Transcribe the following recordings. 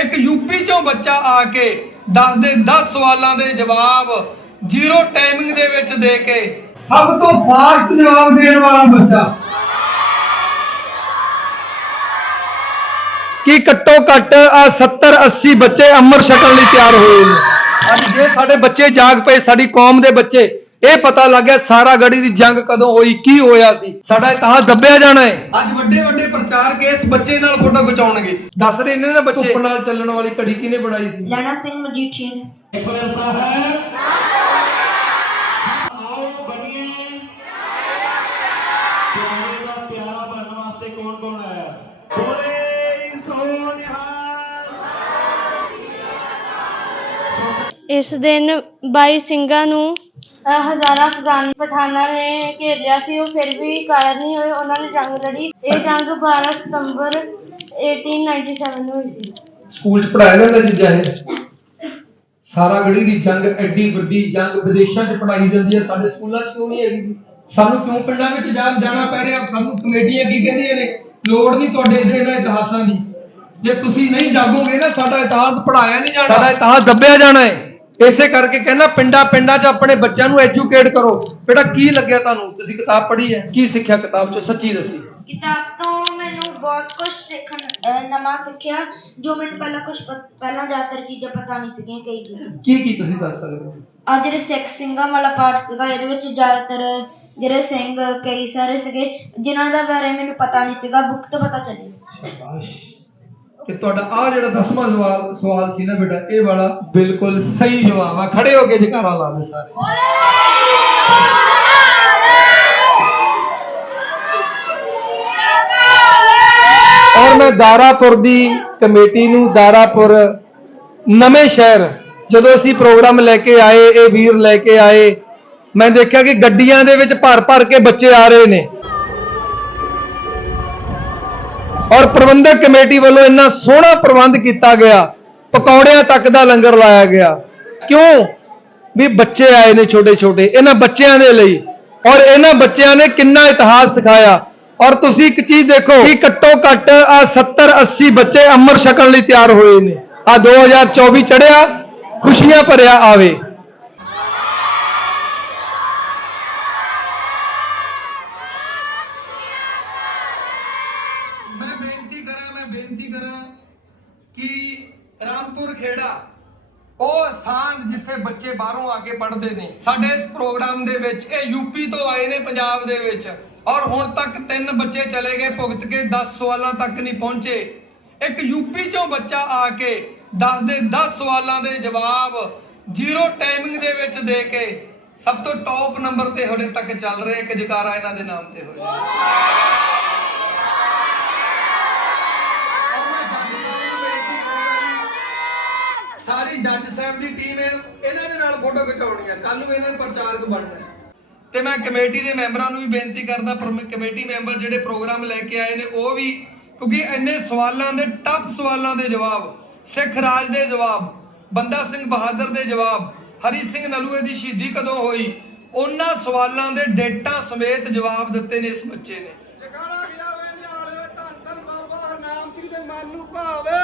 ਇੱਕ ਯੂਪੀ ਚੋਂ ਬੱਚਾ ਆ ਕੇ 10 ਦੇ 10 ਸਵਾਲਾਂ ਦੇ ਜਵਾਬ ਜ਼ੀਰੋ ਟਾਈਮਿੰਗ ਦੇ ਵਿੱਚ ਦੇ ਕੇ ਸਭ ਤੋਂ ਫਾਸਟ ਜਵਾਬ ਦੇਣ ਵਾਲਾ ਬੱਚਾ। ਕੀ ਘੱਟੋ ਘੱਟ ਆ 70 80 ਬੱਚੇ ਅਮਰ ਛਕਣ ਲਈ ਤਿਆਰ ਹੋਏ ਨੇ? ਅੱਜ ਜੇ ਸਾਡੇ ਬੱਚੇ ਜਾਗ ਪਏ ਸਾਡੀ ਕੌਮ ਦੇ ਬੱਚੇ ਇਹ ਪਤਾ ਲੱਗ ਗਿਆ ਸਾਰਾ ਗੜੀ ਦੀ ਜੰਗ ਕਦੋਂ ਹੋਈ ਕੀ ਹੋਇਆ ਸੀ? ਸਾਡਾ ਇਤਿਹਾਸ ਦੱਬਿਆ ਜਾਣਾ ਹੈ। ਅੱਜ ਵੱਡੇ ਵੱਡੇ ਪ੍ਰਚਾਰਕ ਇਸ ਬੱਚੇ ਨਾਲ ਫੋਟੋ ਖਿਚਾਉਣਗੇ। ਦੱਸ ਰਹੇ ਨੇ ਨਾ ਬੱਚੇ। ਧੁੱਪ ਨਾਲ ਚੱਲਣ ਵਾਲੀ ਘੜੀ ਕਿਹਨੇ ਬਣਾਈ ਸੀ? ਲੈਣਾ ਸਿੰਘ ਮਜੀਠੀਆ ਨੇ। ਪਰ ਸਾਹਿਬ ਆਓ ਬਣੀਏ। ਪਿਆਰੇ ਦਾ ਪਿਆਰਾ ਬਣਨ ਵਾਸਤੇ ਕੌਣ ਕੌਣ ਆਇਆ? ਬੋਲੇ ਸੋ ਨਿਹਾਲ। ਇਸ ਦਿਨ 22 ਸਿੰਘਾਂ ਨੂੰ ਹਜ਼ਾਰਾਂ ਅਫਗਾਨ ਪਠਾਨਾਂ ਨੇ ਘੇਰ ਲਿਆ ਸੀ ਉਹ ਫਿਰ ਵੀ ਕਾਇਰ ਨਹੀਂ ਹੋਏ। ਉਹਨਾਂ ਨੇ ਜੰਗ ਲੜੀ। ਇਹ ਜੰਗ 12 ਸਤੰਬਰ 1897 ਨੂੰ ਹੋਈ ਸੀ। ਸਕੂਲ 'ਚ ਪੜਾਇਆ ਜਾਂਦਾ ਚੀਜ਼ਾਂ ਇਹ? ਸਾਰਾ ਗੜੀ ਦੀ ਜੰਗ ਐਡੀ ਵੱਡੀ ਜੰਗ ਵਿਦੇਸ਼ਾਂ 'ਚ ਪੜਾਈ ਜਾਂਦੀ ਹੈ ਸਾਡੇ ਸਕੂਲਾਂ 'ਚ ਕਿਉਂ ਨਹੀਂ ਹੈਗੀ? ਸਾਨੂੰ ਕਿਉਂ ਪਿੰਡਾਂ ਵਿੱਚ ਜਾ ਜਾਣਾ ਪੈ ਰਿਹਾ? ਸਾਨੂੰ ਕਮੇਟੀਆਂ ਕੀ ਕਹਿੰਦੀਆਂ ਨੇ? ਲੋੜ ਨਹੀਂ ਤੁਹਾਡੇ ਇਹਦੇ ਇਹਨਾਂ ਇਤਿਹਾਸਾਂ ਦੀ। ਜੇ ਤੁਸੀਂ ਨਹੀਂ ਜਾਗੋਗੇ ਨਾ ਸਾਡਾ ਇਤਿਹਾਸ ਪੜਾਇਆ ਨਹੀਂ ਜਾਣਾ। ਸਾਡਾ ਇਤਿਹਾਸ ਦੱਬਿਆ ਜਾਣਾ ਹੈ। ਇਸੇ ਕਰਕੇ ਕਹਿੰਦਾ ਪਿੰਡਾਂ ਪਿੰਡਾਂ 'ਚ ਆਪਣੇ ਬੱਚਿਆਂ ਨੂੰ ਐਜੂਕੇਟ ਕਰੋ। ਬੇਟਾ ਕੀ ਲੱਗਿਆ ਤੁਹਾਨੂੰ? ਤੁਸੀਂ ਕਿਤਾਬ ਪੜ੍ਹੀ ਹੈ? ਕੀ ਸਿੱਖਿਆ ਕਿਤਾਬ 'ਚ? ਸੱਚੀ ਦੱਸੀ। ਕਿਤਾਬ ਤੋਂ ਮੈਨੂੰ ਬਹੁਤ ਕੁਝ ਸਿੱਖਣ ਅਹ, ਨਵਾਂ ਸਿੱਖਿਆ ਜੋ ਮੈਨੂੰ ਪਹਿਲਾਂ ਕੁਝ ਪਹਿਲਾਂ ਜ਼ਿਆਦਾਤਰ ਚੀਜ਼ਾਂ ਪਤਾ ਨਹੀਂ ਸੀਗੀਆਂ ਕਈ ਚੀਜ਼ਾਂ। ਕੀ ਕੀ ਤੁਸੀਂ ਦੱਸ ਸਕਦੇ ਹੋ? ਆ ਜਿਹੜੇ ਸਿੱਖ ਸਿੰਘਾਂ ਵਾਲਾ ਪਾਠ ਸੀਗਾ ਇਹਦੇ ਵਿੱਚ ਜ਼ਿਆਦਾਤਰ ਜਿਹੜੇ ਸਿੰਘ ਕਈ ਸਾਰੇ ਸੀਗੇ ਜਿਨ੍ਹਾਂ ਦਾ ਬਾਰੇ ਮੈਨੂੰ ਪਤਾ ਨਹੀਂ ਸੀਗਾ ਬੁੱਕ ਤੋਂ ਪਤਾ ਚੱਲਿਆ। ਕਿ ਤੁਹਾਡਾ ਆ ਜਿਹੜਾ ਦਸਵਾਂ ਸਵਾਲ ਸਵਾਲ ਸੀ ਨਾ ਬੇਟਾ, ਇਹ ਵਾਲਾ ਬਿਲਕੁਲ ਸਹੀ ਜਵਾਬ ਆ। ਖੜੇ ਹੋ ਕੇ ਜਕਾਰਾ ਲਾ ਦੇ ਸਾਰੇ। ਔਰ ਮੈਂ ਦਾਰਾਪੁਰ ਦੀ ਕਮੇਟੀ ਨੂੰ ਦਾਰਾਪੁਰ ਨਵੇਂ ਸ਼ਹਿਰ, ਜਦੋਂ ਅਸੀਂ ਪ੍ਰੋਗਰਾਮ ਲੈ ਕੇ ਆਏ, ਇਹ ਵੀਰ ਲੈ ਕੇ ਆਏ, ਮੈਂ ਦੇਖਿਆ ਕਿ ਗੱਡੀਆਂ ਦੇ ਵਿੱਚ ਭਰ ਭਰ ਕੇ ਬੱਚੇ ਆ ਰਹੇ ਨੇ। ਔਰ ਪ੍ਰਬੰਧਕ ਕਮੇਟੀ ਵੱਲੋਂ ਇੰਨਾ ਸੋਹਣਾ ਪ੍ਰਬੰਧ ਕੀਤਾ ਗਿਆ, ਪਕੌੜਿਆਂ ਤੱਕ ਦਾ ਲੰਗਰ ਲਾਇਆ ਗਿਆ। ਕਿਉਂ? ਵੀ ਬੱਚੇ ਆਏ ਨੇ ਛੋਟੇ ਛੋਟੇ ਇਹਨਾਂ ਬੱਚਿਆਂ ਦੇ ਲਈ। ਔਰ ਇਹਨਾਂ ਬੱਚਿਆਂ ਨੇ ਕਿੰਨਾ ਇਤਿਹਾਸ ਸਿਖਾਇਆ। ਔਰ ਤੁਸੀਂ ਇੱਕ ਚੀਜ਼ ਦੇਖੋ ਕਿ ਘੱਟੋ ਘੱਟ ਆ 70 80 ਬੱਚੇ ਅੰਮ੍ਰਿਤ ਛਕਣ ਲਈ ਤਿਆਰ ਹੋਏ ਨੇ। ਆ 2024 ਚੜਿਆ, ਖੁਸ਼ੀਆਂ ਭਰਿਆ ਆਵੇ ਮੈਂ ਬੇਨਤੀ ਕਰਾਂ ਮੈਂ ਬੇਨਤੀ ਕਰਾਂ ਕਿ ਰਾਮਪੁਰ ਖੇੜਾ, ਉਹ ਸਥਾਨ ਜਿੱਥੇ ਬੱਚੇ ਬਾਹਰੋਂ ਆ ਕੇ ਪੜ੍ਹਦੇ ਨੇ। ਸਾਡੇ ਇਸ ਪ੍ਰੋਗਰਾਮ ਦੇ ਵਿੱਚ ਇਹ ਯੂਪੀ ਤੋਂ ਆਏ ਨੇ ਪੰਜਾਬ ਦੇ ਵਿੱਚ। ਔਰ ਹੁਣ ਤੱਕ ਤਿੰਨ ਬੱਚੇ ਚਲੇ ਗਏ, ਭੁਗਤ ਕੇ 10 ਸਵਾਲਾਂ ਤੱਕ ਨਹੀਂ ਪਹੁੰਚੇ। ਇੱਕ ਯੂਪੀ ਚੋਂ ਬੱਚਾ ਆ ਕੇ 10 ਦੇ 10 ਸਵਾਲਾਂ ਦੇ ਜਵਾਬ ਜ਼ੀਰੋ ਟਾਈਮਿੰਗ ਦੇ ਵਿੱਚ ਦੇ ਕੇ ਸਭ ਤੋਂ ਟੌਪ ਨੰਬਰ ਤੇ ਹੁਣੇ ਤੱਕ ਚੱਲ ਰਿਹਾ, ਇੱਕ ਜਕਾਰਾ ਇਹਨਾਂ ਦੇ ਨਾਮ ਤੇ ਹੋਇਆ ਔਰ ਮੈਂ ਜੱਜ ਸਾਹਿਬ ਨੂੰ ਬੇਨਤੀ ਕਰਾਂਗਾ ਜੀ, ਸਾਰੀ ਜੱਜ ਸਾਹਿਬ ਦੀ ਟੀਮ ਇਹਨਾਂ ਦੇ ਨਾਲ ਫੋਟੋ ਖਿਚਾਉਣੀ ਆ। ਕੱਲ ਨੂੰ ਇਹਨਾਂ ਪ੍ਰਚਾਰਕ ਬਣਨਾ। ਤੇ ਮੈਂ ਕਮੇਟੀ ਦੇ ਮੈਂਬਰਾਂ ਨੂੰ ਵੀ ਬੇਨਤੀ ਕਰਦਾ ਪਰ ਕਮੇਟੀ ਮੈਂਬਰ ਜਿਹੜੇ ਪ੍ਰੋਗਰਾਮ ਲੈ ਕੇ ਆਏ ਨੇ ਉਹ ਵੀ ਕਿਉਂਕਿ ਇੰਨੇ ਸਵਾਲਾਂ ਦੇ ਟਫ ਸਵਾਲਾਂ ਦੇ ਜਵਾਬ। ਸਿੱਖ ਰਾਜ ਦੇ ਜਵਾਬ ਬੰਦਾ ਸਿੰਘ ਬਹਾਦਰ ਦੇ ਜਵਾਬ ਹਰੀ ਸਿੰਘ ਨਲੂਏ ਦੀ ਸ਼ਹੀਦੀ ਕਦੋਂ ਹੋਈ? ਉਹਨਾਂ ਸਵਾਲਾਂ ਦੇ ਡੇਟਾ ਸਮੇਤ ਜਵਾਬ ਦਿੱਤੇ ਨੇ ਇਸ ਬੱਚੇ ਨੇ। ਜਕਾਰਾ ਖਿਆਵੇ ਨਿਹਾਲੇ ਧੰਨ ਧੰਨ ਬਾਬਾ ਹਰਨਾਮ ਸਿੰਘ ਦੇ ਮਨ ਨੂੰ ਭਾਵੇ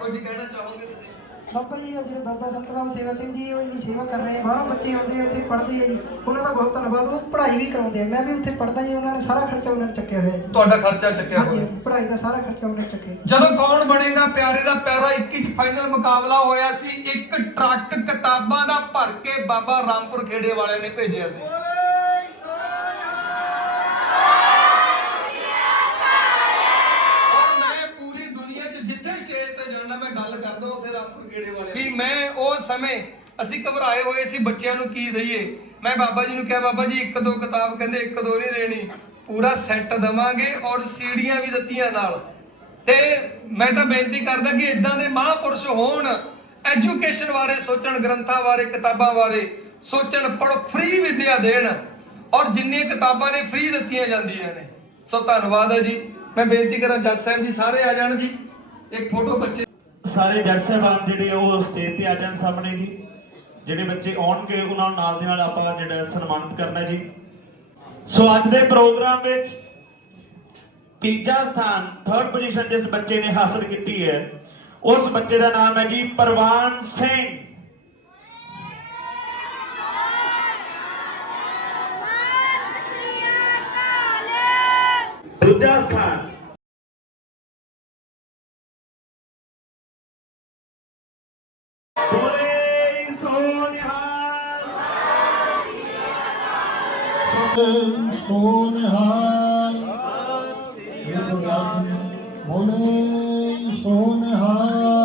ਕੁਝ ਕਹਿਣਾ ਚਾਹੋਗੇ ਤੁਸੀਂ ਬਾਬਾ ਜੀ ਦਾ ਜਿਹੜੇ ਬਾਬਾ ਸੰਤ ਬਾਬਾ ਸੇਵਾ ਸਿੰਘ ਜੀ ਉਹ ਇੰਨੀ ਸੇਵਾ ਕਰ ਰਹੇ ਆ ਬਾਹਰੋਂ ਬੱਚੇ ਆਉਂਦੇ ਆ ਇੱਥੇ ਪੜ੍ਹਦੇ ਆ ਜੀ। ਉਹਨਾਂ ਦਾ ਬਹੁਤ ਧੰਨਵਾਦ ਉਹ ਪੜ੍ਹਾਈ ਵੀ ਕਰਾਉਂਦੇ ਆ। ਮੈਂ ਵੀ ਉੱਥੇ ਪੜ੍ਹਦਾ ਜੀ ਉਹਨਾਂ ਨੇ ਸਾਰਾ ਖਰਚਾ ਉਹਨਾਂ ਨੇ ਚੱਕਿਆ ਹੋਇਆ ਜੀ। ਤੁਹਾਡਾ ਖਰਚਾ ਚੱਕਿਆ ਹਾਂਜੀ ਹੋਇਆ। ਪੜ੍ਹਾਈ ਦਾ ਸਾਰਾ ਖਰਚਾ ਉਹਨਾਂ ਨੇ ਚੱਕਿਆ। ਜਦੋਂ ਕੌਣ ਬਣੇਗਾ? ਪਿਆਰੇ ਦਾ ਪਿਆਰਾ 21 ਚ ਫਾਈਨਲ ਮੁਕਾਬਲਾ ਹੋਇਆ ਸੀ। ਇੱਕ ਟਰੱਕ ਕਿਤਾਬਾਂ ਦਾ ਭਰ ਕੇ ਬਾਬਾ ਰਾਮਪੁਰ ਖੇੜੇ ਵਾਲਿਆਂ ਨੇ ਭੇਜਿਆ ਸੀ। ਵੀ ਮੈਂ ਉਹ ਸਮੇਂ ਅਸੀਂ ਘਬਰਾਏ ਹੋਏ ਸੀ ਬੱਚਿਆਂ ਨੂੰ ਕੀ ਦਈਏ। ਮੈਂ ਬਾਬਾ ਜੀ ਨੂੰ ਕਿਹਾ, ਬਾਬਾ ਜੀ, ਇੱਕ ਦੋ ਕਿਤਾਬ ਕਹਿੰਦੇ, ਇੱਕ ਦੋ ਨਹੀਂ ਦੇਣੀ। ਪੂਰਾ ਸੈੱਟ ਦਵਾਂਗੇ ਔਰ ਸੀੜੀਆਂ ਵੀ ਦਿੱਤੀਆਂ ਨਾਲ। ਤੇ ਮੈਂ ਤਾਂ ਬੇਨਤੀ ਕਰਦਾ ਕਿ ਇਦਾਂ ਦੇ ਮਹਾਂਪੁਰਸ਼ ਹੋਣ, ਐਜੂਕੇਸ਼ਨ ਬਾਰੇ ਸੋਚਣ, ਗ੍ਰੰਥਾਂ ਬਾਰੇ, ਕਿਤਾਬਾਂ ਬਾਰੇ ਸੋਚਣ ਪੜ ਫ੍ਰੀ ਵਿਦਿਆ ਦੇਣ ਔਰ ਜਿੰਨੀਆਂ ਕਿਤਾਬਾਂ ਨੇ ਫ੍ਰੀ ਦਿੱਤੀਆਂ ਜਾਂਦੀਆਂ ਨੇ। ਸੋ ਧੰਨਵਾਦ ਹੈ ਜੀ। ਮੈਂ ਬੇਨਤੀ ਕਰਾਂ ਜੱਜ ਸਾਹਿਬ ਜੀ ਸਾਰੇ ਆ ਜਾਣ ਜੀ। ਇੱਕ ਫੋਟੋ ਬੱਚੇ ਸਾਰੇ ਜੱਜ ਸਾਹਿਬਾਨ ਜਿਹੜੇ ਉਹ ਸਟੇਜ ਤੇ ਆ ਜਾਣ ਸਾਹਮਣੇ ਜੀ। ਜਿਹੜੇ ਬੱਚੇ ਆਉਣਗੇ ਉਹਨਾਂ ਨੂੰ ਨਾਲ ਦੇ ਨਾਲ ਆਪਾਂ ਜਿਹੜਾ ਸਨਮਾਨਿਤ ਕਰਨਾ ਜੀ। ਸੋ ਅੱਜ ਦੇ ਪ੍ਰੋਗਰਾਮ ਵਿੱਚ ਤੀਜਾ ਸਥਾਨ ਥਰਡ ਪੋਜੀਸ਼ਨ ਜਿਸ ਬੱਚੇ ਨੇ ਹਾਸਲ ਕੀਤੀ ਹੈ ਉਸ ਬੱਚੇ ਦਾ ਨਾਮ ਹੈ ਜੀ ਪ੍ਰਵਾਨ ਸਿੰਘ ਦੂਜਾ ਸਥਾਨ সোনহার মনে সোনহার